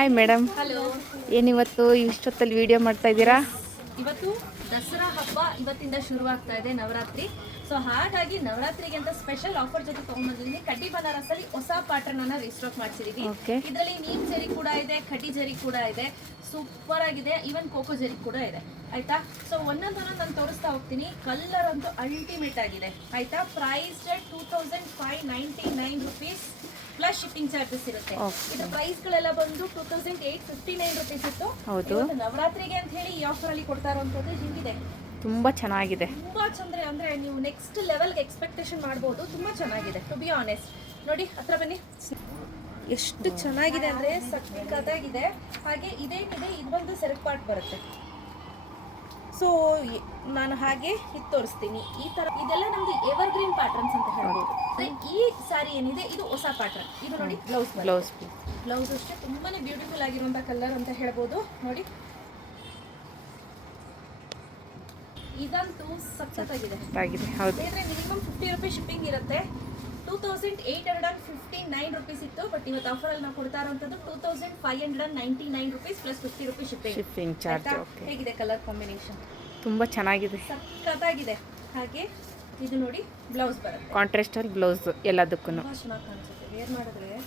Hi madam, hello. ಏನಿವತ್ತು ಇಷ್ಟೊತ್ತಲ್ಲಿ video ಮಾಡ್ತಾ ಇದ್ದೀರಾ? ಇವತ್ತು ದಸರಾ ಹಬ್ಬ ಇವತ್ತಿಂದ ಶುರುವಾಗ್ತಾ ಇದೆ, ನವರಾತ್ರಿ. ಸೊ ಹಾಗಾಗಿ ನವರಾತ್ರಿಗೆ ಅಂತ ಸ್ಪೆಷಲ್ ಆಫರ್ ಜೊತೆ ತಗೊಂಡ್ಬಂದಿದ್ದೀನಿ. ಕಡ್ಡಿ ಬನಾರಸಲ್ಲಿ ಹೊಸ ಪ್ಯಾಟರ್ನ್ ಅನ್ನ ರೀಸ್ಟಾಕ್ ಮಾಡ್ಸಿದೀವಿ. Okay. ಇದರಲ್ಲಿ ನೀಮ್ ಜರಿ ಕೂಡ ಇದೆ, ಕಡ್ಡಿ ಜರಿ ಕೂಡ ಇದೆ, ಸೂಪರ್ ಆಗಿದೆ. ಈವನ್ ಕೋಕೋ ಜರಿ ಕೂಡ ಇದೆ, ಆಯ್ತಾ. ಸೊ ಒಂದೊಂದೊಂದು ನಾನು ತೋರಿಸ್ತಾ ಹೋಗ್ತೀನಿ. ಕಲರ್ ಅಂತೂ ಅಲ್ಟಿಮೇಟ್ ಆಗಿದೆ, ಆಯ್ತಾ. Price 2599 rupees plus shipping charges ಇರುತ್ತೆ. ಇದ್ರ ಪ್ರೈಸ್ ಗಳೆಲ್ಲ ಬಂದು 2859 ರುಪೀಸ್ ಇತ್ತು. ಹೌದು. ಇವತ್ತು ನವರಾತ್ರಿಗೆ ಅಂತ ಹೇಳಿ ಈ ಆಫರ್ ಅಲ್ಲಿ ಕೊಡ್ತಾ ಇರುವಂತದ್ದು ಹಿಂಗಿದೆ. ತುಂಬಾ ಚೆನ್ನಾಗಿದೆ, ತುಂಬಾ ಚಂದ್ರೆ ಅಂದ್ರೆ ನೀವು ನೆಕ್ಸ್ಟ್ ಲೆವೆಲ್ಗೆ ಎಕ್ಸ್ಪೆಕ್ಟೇಷನ್ ಮಾಡಬಹುದು. ತುಂಬಾ ಚೆನ್ನಾಗಿದೆ, ಟು ಬಿ ಆನೆಸ್ಟ್. ನೋಡಿ ಹತ್ರ ಬನ್ನಿ, ಎಷ್ಟು ಚೆನ್ನಾಗಿದೆ ಅಂದ್ರೆ ಸಕ್ಕತ್ತಾಗಿದೆ. ಹಾಗೆ ಇದೇನಿದೆ, ಇದು ಒಂದು ಸೆಲ್ಫ್ ಪಾರ್ಟ್ ಬರುತ್ತೆ. ಸೊ ನಾನು ಹಾಗೆ ಇದು ತೋರಿಸ್ತೀನಿ. ಈ ತರ ಇದೆಲ್ಲ ನಮ್ದು ಎವರ್ ಗ್ರೀನ್ ಪ್ಯಾಟರ್ನ್ಸ್ ಅಂತ ಹೇಳ್ಬೋದು. ಈ ಸ್ಯಾರಿ ಏನಿದೆ ಇದು ಹೊಸ ಪ್ಯಾಟರ್ನ್. ಇದು ನೋಡಿ ಬ್ಲೌಸ್ ಅಷ್ಟೇ ತುಂಬಾನೇ ಬ್ಯೂಟಿಫುಲ್ ಆಗಿರುವಂತ ಕಲರ್ ಅಂತ ಹೇಳ್ಬೋದು. ನೋಡಿ ಇದಂತೂ ಸಖತ್ತಾಗಿದೆ. ಮಿನಿಮಮ್ 50 ರುಪೀಸ್ ಶಿಪ್ಪಿಂಗ್ ಇರುತ್ತೆ. 2859 ರುಪೀಸ್ ಇತ್ತು, ಬಟ್ ಇವತ್ತು ಆಫರ್ ಅಲ್ಲಿ ನಾವು ಕೊಡ್ತಾ ಇರೋಂಥದ್ದು 2599 rupees plus 50 rupees shipping charge. ಹೇಗಿದೆ ಕಲರ್ ಕಾಂಬಿನೇಷನ್? ತುಂಬಾ ಚೆನ್ನಾಗಿದೆ, ಸಖತ್ತಾಗಿದೆ. ಹಾಗೆ ಇದು ನೋಡಿ ಬ್ಲೌಸ್ ಬರುತ್ತೆ, ಕಾಂಟ್ರಾಸ್ಟ್ ಅಲ್ಲಿ ಬ್ಲೌಸ್ ಎಲ್ಲದಕ್ಕೂ ತುಂಬಾ ಚೆನ್ನಾಗಿ ಕಾಣಿಸುತ್ತೆ ವೇರ್ ಮಾಡಿದ್ರೆ.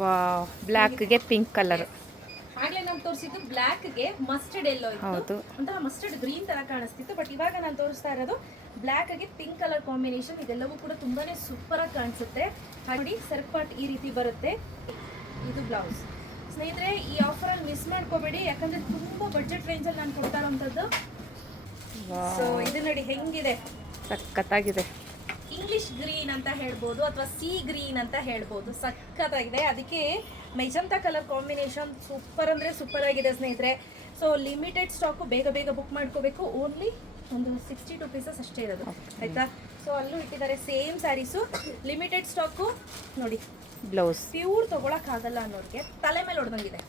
ವಾವ್, ಬ್ಲ್ಯಾಕ್ಗೆ ಪಿಂಕ್ ಕಲರ್. ಆಗ್ಲೇ ನಾನು ತೋರಿಸಿದ್ದು ಬ್ಲ್ಯಾಕ್ಗೆ ಮಸ್ಟರ್ಡ್ ಎಲ್ಲೋ ಇತ್ತು, ಒಂಥರ ಮಸ್ಟರ್ಡ್ ಗ್ರೀನ್ ತರ ಕಾಣಿಸ್ತಿತ್ತು. ಬಟ್ ಇವಾಗ ನಾನು ತೋರಿಸ್ತಾ ಇರೋದು ಬ್ಲ್ಯಾಕ್ಗೆ ಪಿಂಕ್ ಕಲರ್ ಕಾಂಬಿನೇಷನ್. ಇದೆಲ್ಲವೂ ಕೂಡ ತುಂಬಾನೇ ಸೂಪರ್ ಆಗಿ ಕಾಣಿಸುತ್ತೆ. ನೋಡಿ ಸೆಲ್ಫ್ ಪಾರ್ಟ್ ಈ ರೀತಿ ಬರುತ್ತೆ. ಇದು ಬ್ಲೌಸ್. ಸ್ನೇಹಿತರೆ, ಈ ಆಫರ್ ಅಲ್ಲಿ ಮಿಸ್ ಮಾಡ್ಕೋಬೇಡಿ, ಯಾಕಂದ್ರೆ ತುಂಬಾ ಬಡ್ಜೆಟ್ ರೇಂಜ್ ಅಲ್ಲಿ ನಾನು ಕೊಡ್ತಾ ಇರೋಂಥದ್ದು. ಸೊ ಇದು ನೋಡಿ ಹೆಂಗಿದೆ, ಸಖತ್ತಾಗಿದೆ. ಇಂಗ್ಲಿಷ್ ಗ್ರೀನ್ ಅಂತ ಹೇಳ್ಬೋದು ಅಥವಾ ಸಿ ಗ್ರೀನ್ ಅಂತ ಹೇಳ್ಬೋದು. ಸಖತ್ತಾಗಿದೆ. ಅದಕ್ಕೆ ಮೆಜಂತಾ ಕಲರ್ ಕಾಂಬಿನೇಷನ್ ಸೂಪರ್ ಅಂದರೆ ಸೂಪರ್ ಆಗಿದೆ ಸ್ನೇಹಿತರೆ. ಸೊ ಲಿಮಿಟೆಡ್ ಸ್ಟಾಕು, ಬೇಗ ಬೇಗ ಬುಕ್ ಮಾಡ್ಕೋಬೇಕು. ಓನ್ಲಿ ಒಂದು 62 ಪೀಸಸ್ ಅಷ್ಟೇ ಇರೋದು, ಆಯ್ತಾ. ಸೊ ಅಲ್ಲೂ ಇಟ್ಟಿದ್ದಾರೆ ಸೇಮ್ ಸ್ಯಾರೀಸು, ಲಿಮಿಟೆಡ್ ಸ್ಟಾಕು. ನೋಡಿ ಬ್ಲೌಸ್ ಪ್ಯೂರ್ ತೊಗೊಳಕ್ಕಾಗಲ್ಲ ಅನ್ನೋರಿಗೆ ತಲೆ ಮೇಲೆ ಹೊಡೆದಂಗಿದೆ.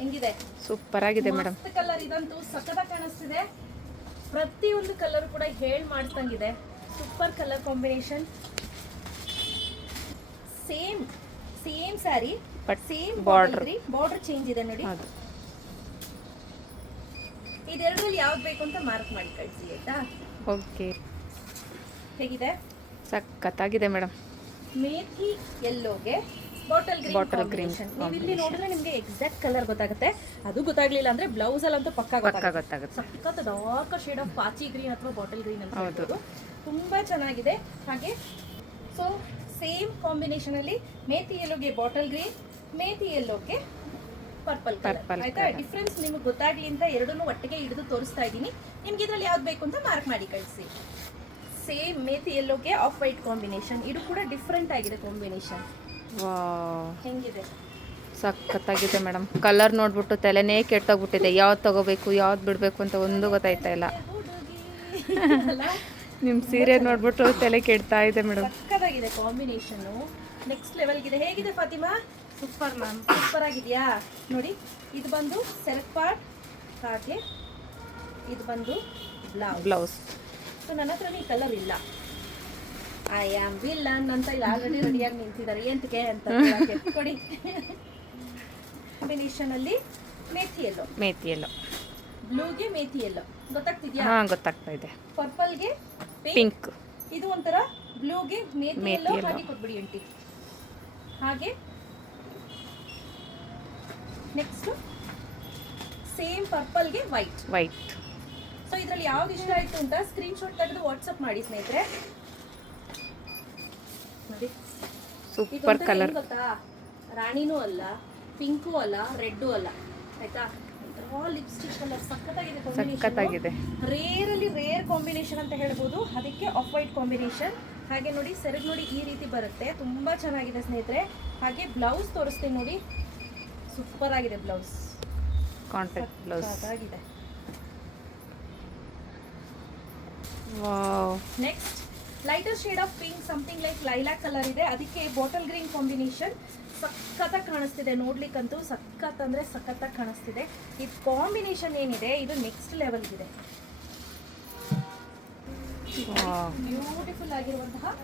ಹೆಂಗಿದೆ, ಸೂಪರ್ ಆಗಿದೆ ಮೇಡಮ್. ಕಲರ್ ಇದಂತೂ ಸಖತ್ತಾಗಿ ಕಾಣಿಸ್ತಿದೆ. ಪ್ರತಿಯೊಂದು ಕಲರ್ ಕೂಡ ಹೇಳಿ ಮಾಡಿಸ್ದಂಗಿದೆ. Super colour combination. Same sari but same border change ಇದೆ ನೋಡಿ. ಇದೆರಡರಲ್ಲಿ ಯಾವ್ದು ಬೇಕು ಅಂತ ಮಾರ್ಕ್ ಮಾಡಿ ಕಳಿಸಿ, ಆಯ್ತಾ. ಓಕೆ, ಹೇಗಿದೆ, ಸಖತ್ತಾಗಿದೆ ಮೇಡಮ್. ಮೇಥಿ ಯೆಲ್ಲೋಗೆ ಬಾಟಲ್ ಗ್ರೀನ್. ನೀವು ಇಲ್ಲಿ ನೋಡಿದ್ರೆ ನಿಮಗೆ ಎಕ್ಸಾಕ್ಟ್ ಕಲರ್ ಗೊತ್ತಾಗುತ್ತೆ. ಅದು ಗೊತ್ತಾಗ್ಲಿಲ್ಲ ಅಂದ್ರೆ ಬ್ಲೌಸ್ ಅಲ್ಲಂತೂ ಪಕ್ಕ ಗೊತ್ತಾಗುತ್ತೆ. ಸಖತ್ ಡಾರ್ಕ್ ಶೇಡ್ ಆಫ್ ಪಾಚಿ ಗ್ರೀನ್ ಅಥವಾ ಬಾಟಲ್ ಗ್ರೀನ್ ಅಂತ ಹೇಳ್ಬೋದು. ತುಂಬಾ ಚೆನ್ನಾಗಿದೆ. ಹಾಗೆ ಸೊ ಸೇಮ್ ಕಾಂಬಿನೇಷನ್ ಅಲ್ಲಿ ಮೇಥಿ ಯೆಲ್ಲೋಗೆ ಬಾಟಲ್ ಗ್ರೀನ್, ಮೇಥಿ ಯೆಲ್ಲೋಗೆ ಪರ್ಪಲ್ ಕಲರ್, ಆಯ್ತಾ. ಡಿಫ್ರೆನ್ಸ್ ನಿಮಗೆ ಗೊತ್ತಾಗ್ಲಿ ಅಂತ ಎರಡನ್ನೂ ಒಟ್ಟಿಗೆ ಹಿಡಿದು ತೋರಿಸ್ತಾ ಇದ್ದೀನಿ. ನಿಮ್ಗೆ ಇದ್ರಲ್ಲಿ ಯಾವ್ದು ಬೇಕು ಅಂತ ಮಾರ್ಕ್ ಮಾಡಿ ಕಳಿಸಿ. ಸೇಮ್ ಮೇಥಿ ಯೆಲ್ಲೋಗೆ ಆಫ್ ವೈಟ್ ಕಾಂಬಿನೇಷನ್. ಇದು ಕೂಡ ಡಿಫ್ರೆಂಟ್ ಆಗಿದೆ ಕಾಂಬಿನೇಷನ್. ಹೆಂಗಿದೆ, ಸಖತ್ತಾಗಿದೆ ಮೇಡಮ್. ಕಲರ್ ನೋಡ್ಬಿಟ್ಟು ತಲೆನೇ ಕೆಟ್ಟೋಗ್ಬಿಟ್ಟಿದೆ. ಯಾವ್ದು ತಗೋಬೇಕು ಯಾವ್ದು ಬಿಡಬೇಕು ಅಂತ ಒಂದು ಗೊತ್ತಾಯ್ತಾ ಇಲ್ಲ. ನಿಮ್ಮ ಸೀರೆ ನೋಡ್ಬಿಟ್ಟು ತಲೆ ಕೆಡ್ತಾ ಇದೆ ಮೇಡಮ್. ಸಖತ್ತಾಗಿದೆ ಕಾಂಬಿನೇಷನ್, ನೆಕ್ಸ್ಟ್ ಲೆವೆಲ್ಗಿದೆ. ಹೇಗಿದೆ ಫಾತಿಮಾ? ಸೂಪರ್ ಮ್ಯಾಮ್, ಸೂಪರ್ ಆಗಿದೆಯಾ? ನೋಡಿ ಇದು ಬಂದು ಸೆಲ್ಫ್ ಪಾರ್ಟ್, ಹಾಗೆ ಇದು ಬಂದು ಬ್ಲೌಸ್. ಸೊ ನನ್ನ ಹತ್ರ ಈ ಕಲರ್ ಇಲ್ಲ. ಐ ಆಮ್ ವಿಲ್ಲನ್ ಅಂತ ಇಲ್ಲಿ ಆಲ್ರೆಡಿ ರೆಡಿಯಾಗಿ ನಿಂತಿದ್ದಾರೆ. ಎಂತಕ್ಕೆ ಅಂತ ಕೊಡಿ. ಕಾಂಬಿನೇಷನ್ ಅಲ್ಲಿ ಮೇಥಿ ಎಲ್ಲೋ, ಬ್ಲೂಗೆ ಮೇಥಿ ಎಲ್ಲೋ ಗೊತ್ತಾಗ್ತಿದ್ಯಾ? ಹಾ, ಗೊತ್ತಾಗ್ತಾ ಇದೆ. ಪರ್ಪಲ್ಗೆ ಪಿಂಕ್. ಇದು ಒಂಥರ ಬ್ಲೂಗೆ ಮೇಥಿ ಎಲ್ಲೋ ಹಾಗೆ ಕೊಟ್ಬಿಡಿ ಅಂಟಿ. ಹಾಗೆ ನೆಕ್ಸ್ಟ್ ಸೇಮ್ ಪರ್ಪಲ್ಗೆ ವೈಟ್. ಸೊ ಇದರಲ್ಲಿ ಯಾವ್ದು ಇಷ್ಟ ಆಯ್ತು ಅಂತ ಸ್ಕ್ರೀನ್ ಶಾಟ್ ತೆಗೆದು ವಾಟ್ಸಪ್ ಮಾಡಿ ಸ್ನೇಹಿತರೆ. ನೋಡಿ ಸೂಪರ್ ಕಲರ್ ಗೊತ್ತಾ, ರಾಣಿನೂ ಅಲ್ಲ, ಪಿಂಕು ಅಲ್ಲ, ರೆಡ್ಡು ಅಲ್ಲ, ಆಯ್ತಾ. ಲಿಪ್ಸ್ಟಿಕ್ ಕಲರ್ ಸಖತ್ತಾಗಿದೆ. ರೇರ್ ಕಾಂಬಿನೇಷನ್ ಅಂತ ಹೇಳ್ಬೋದು. ಅದಕ್ಕೆ ಆಫ್ ವೈಟ್ ಕಾಂಬಿನೇಷನ್. ಹಾಗೆ ನೋಡಿ ಸೆರಗ್ ನೋಡಿ ಈ ರೀತಿ ಬರುತ್ತೆ, ತುಂಬಾ ಚೆನ್ನಾಗಿದೆ ಸ್ನೇಹಿತರೆ. ಹಾಗೆ ಬ್ಲೌಸ್ ತೋರಿಸ್ತೀನಿ ನೋಡಿ, ಸೂಪರ್ ಆಗಿದೆ ಬ್ಲೌಸ್, ಕಾಂಟ್ರಾಕ್ಟ್ ಬ್ಲೌಸ್ ಆಗಿದೆ. Wow, next lighter shade of pink, something like lilac colour ಇದೆ. ಅದಕ್ಕೆ ಬಾಟಲ್ ಗ್ರೀನ್ ಕಾಂಬಿನೇಷನ್. ಸಖತ್ತಾಗಿ ಕಾಣಿಸ್ತಿದೆ ನೋಡ್ಲಿಕ್ಕಂತೂ. ಸಖತ್ ಅಂದ್ರೆ ಸಖತ್ತಾಗಿ ಕಾಣಿಸ್ತಿದೆ. ಈ ಕಾಂಬಿನೇಷನ್ ಏನಿದೆ ಇದು ನೆಕ್ಸ್ಟ್ ಲೆವೆಲ್ ಇದೆ. ಬ್ಯೂಟಿಫುಲ್ ಆಗಿರುವಂತಹ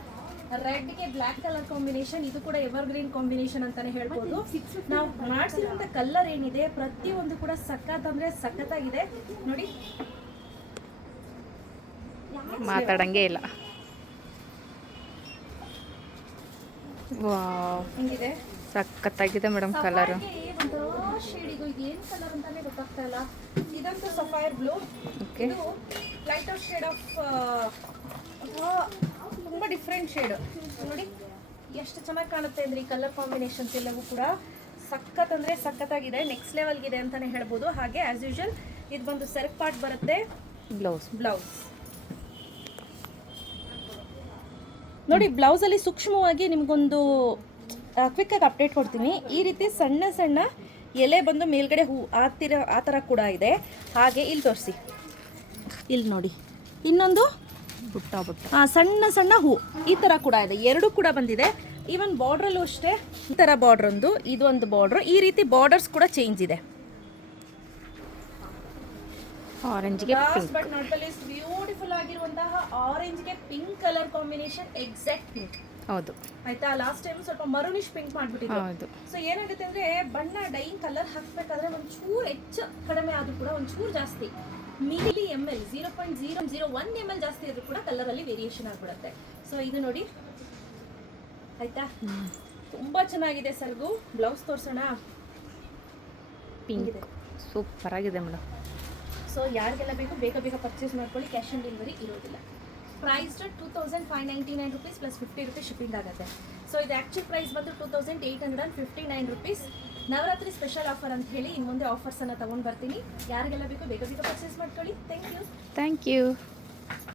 ರೆಡ್ಗೆ ಬ್ಲ್ಯಾಕ್ ಕಲರ್ ಕಾಂಬಿನೇಷನ್. ಇದು ಕೂಡ ಎವರ್ ಗ್ರೀನ್ ಕಾಂಬಿನೇಷನ್ ಅಂತಾನೆ ಹೇಳ್ಬೋದು. ನಾವು ಮಾಡಿಸಿರುವಂತ ಕಲರ್ ಏನಿದೆ ಪ್ರತಿಯೊಂದು ಕೂಡ ಸಖತ್ ಅಂದ್ರೆ ಸಖತ್ತಾಗಿದೆ ನೋಡಿ. ಮಾತಾಡಂಗೆ ಇಲ್ಲ. ವಾವ್, ಹೆಂಗಿದೆ? ಸಖತ್ತಾಗಿದೆ ಮೇಡಮ್ ಕಲರು. ಶೇಡ್ ಇದು ಏನು ಕಲರ್ ಅಂತಾನೆ ಗೊತ್ತಾಗ್ತಾ ಇಲ್ಲ. ಇದಂತೂ ಸಫೈರ್ ಬ್ಲೂ. ಓಕೆ, ಇದು ಲೈಟ್ ಔಟ್ ಶೇಡ್ ಆಫ್ ತುಂಬಾ ಡಿಫ್ರೆಂಟ್ ಶೇಡ್ ನೋಡಿ ಎಷ್ಟು ಚೆನ್ನಾಗಿ ಕಾಣುತ್ತೆ ಅಂದ್ರೆ ಈ ಕಲರ್ ಕಾಂಬಿನೇಷನ್ಸ್ ಎಲ್ಲವೂ ಕೂಡ ಸಖತ್ ಅಂದ್ರೆ ಸಖತ್ತಾಗಿದೆ. ನೆಕ್ಸ್ಟ್ ಲೆವೆಲ್ಗಿದೆ ಅಂತಾನೆ ಹೇಳ್ಬೋದು. ಹಾಗೆ ಆಸ್ ಯೂಶುವಲ್ ಇದು ಬಂದು ಸೆಲ್ಫ್ ಪಾರ್ಟ್ ಬರುತ್ತೆ. ಬ್ಲೌಸ್ ನೋಡಿ. ಬ್ಲೌಸ್ ಅಲ್ಲಿ ಸೂಕ್ಷ್ಮವಾಗಿ ನಿಮ್ಗೊಂದು ಕ್ವಿಕ್ ಆಗಿ ಅಪ್ಡೇಟ್ ಕೊಡ್ತೀನಿ. ಈ ರೀತಿ ಸಣ್ಣ ಸಣ್ಣ ಎಲೆ ಬಂದು ಮೇಲ್ಗಡೆ ಹೂ ಆ ಥರ ಕೂಡ ಇದೆ. ಹಾಗೆ ಇಲ್ಲಿ ತೋರಿಸಿ, ಇಲ್ಲಿ ನೋಡಿ ಇನ್ನೊಂದು ಬುಟ್ಟ ಸಣ್ಣ ಸಣ್ಣ ಹೂ ಈ ಥರ ಕೂಡ ಇದೆ. ಎರಡು ಕೂಡ ಬಂದಿದೆ. ಈವನ್ ಬಾರ್ಡ್ರಲ್ಲೂ ಅಷ್ಟೇ ಈ ಥರ ಬಾರ್ಡ್ರ್ ಒಂದು, ಇದು ಒಂದು ಬಾರ್ಡ್ರ್. ಈ ರೀತಿ ಬಾರ್ಡರ್ಸ್ ಕೂಡ ಚೇಂಜ್ ಇದೆ. ಆರೆಂಜ್ಗೆ but not the least beautiful ಆಗಿರುವಂತಹ ಆರೆಂಜ್ಗೆ pink colour combination, exact pink. ಹೌದು ಆಯ್ತಾ. ಲಾಸ್ಟ್ ಟೈಮ್ ಸ್ವಲ್ಪ ಮರೂನಿಶ್ ಪಿಂಕ್ ಮಾಡ್ಬಿಟ್ಟಿದ್ರು. ಹೌದು. ಸೊ ಏನಾಗುತ್ತೆ ಅಂದ್ರೆ ಬಣ್ಣ ಡೈಯಿಂಗ್ ಕಲರ್ ಹಾಕ್ಬೇಕಾದ್ರೆ ಒಂಚೂರು ಹೆಚ್ಚು ಕಡಿಮೆ ಆದ್ರೂ ಕೂಡ ಒಂಚೂರು ಜಾಸ್ತಿ ಮಿಲಿ ml 0.001 ml ಜಾಸ್ತಿ ಆದ್ರೂ ಕೂಡ ಕಲರ್ ಅಲ್ಲಿ ವೇರಿಯೇಷನ್ ಆಗ್ಬಿಡುತ್ತೆ. ಸೊ ಇದು ನೋಡಿ ಆಯ್ತಾ, ತುಂಬಾ ಚೆನ್ನಾಗಿದೆ. ಸರ್ಗು ಬ್ಲೌಸ್ ತೋರ್ಸೋಣ. ಪಿಂಕ್ ಸೂಪರ್ ಆಗಿದೆ ಮೇಡಮ್. ಸೊ ಯಾರಿಗೆಲ್ಲ ಬೇಕು ಬೇಗ ಬೇಗ ಪರ್ಚೇಸ್ ಮಾಡ್ಕೊಳ್ಳಿ. ಕ್ಯಾಶ್ ಆನ್ ಡೆಲಿವರಿ ಇರೋದಿಲ್ಲ. Price 2599 rupees plus 50 rupees shipping ಆಗುತ್ತೆ. ಸೊ ಇದು ಆ್ಯಕ್ಚುಲ್ ಪ್ರೈಸ್ ಬಂದು 2859 rupees. ನವರಾತ್ರಿ ಸ್ಪೆಷಲ್ ಆಫರ್ ಅಂತ ಹೇಳಿ ಇನ್ನು ಮುಂದೆ ಆಫರ್ಸನ್ನು ತೊಗೊಂಡು ಬರ್ತೀನಿ. ಯಾರಿಗೆಲ್ಲ ಬೇಕು ಬೇಗ ಬೇಗ ಪರ್ಚೇಸ್ ಮಾಡ್ಕೊಳ್ಳಿ. Thank you.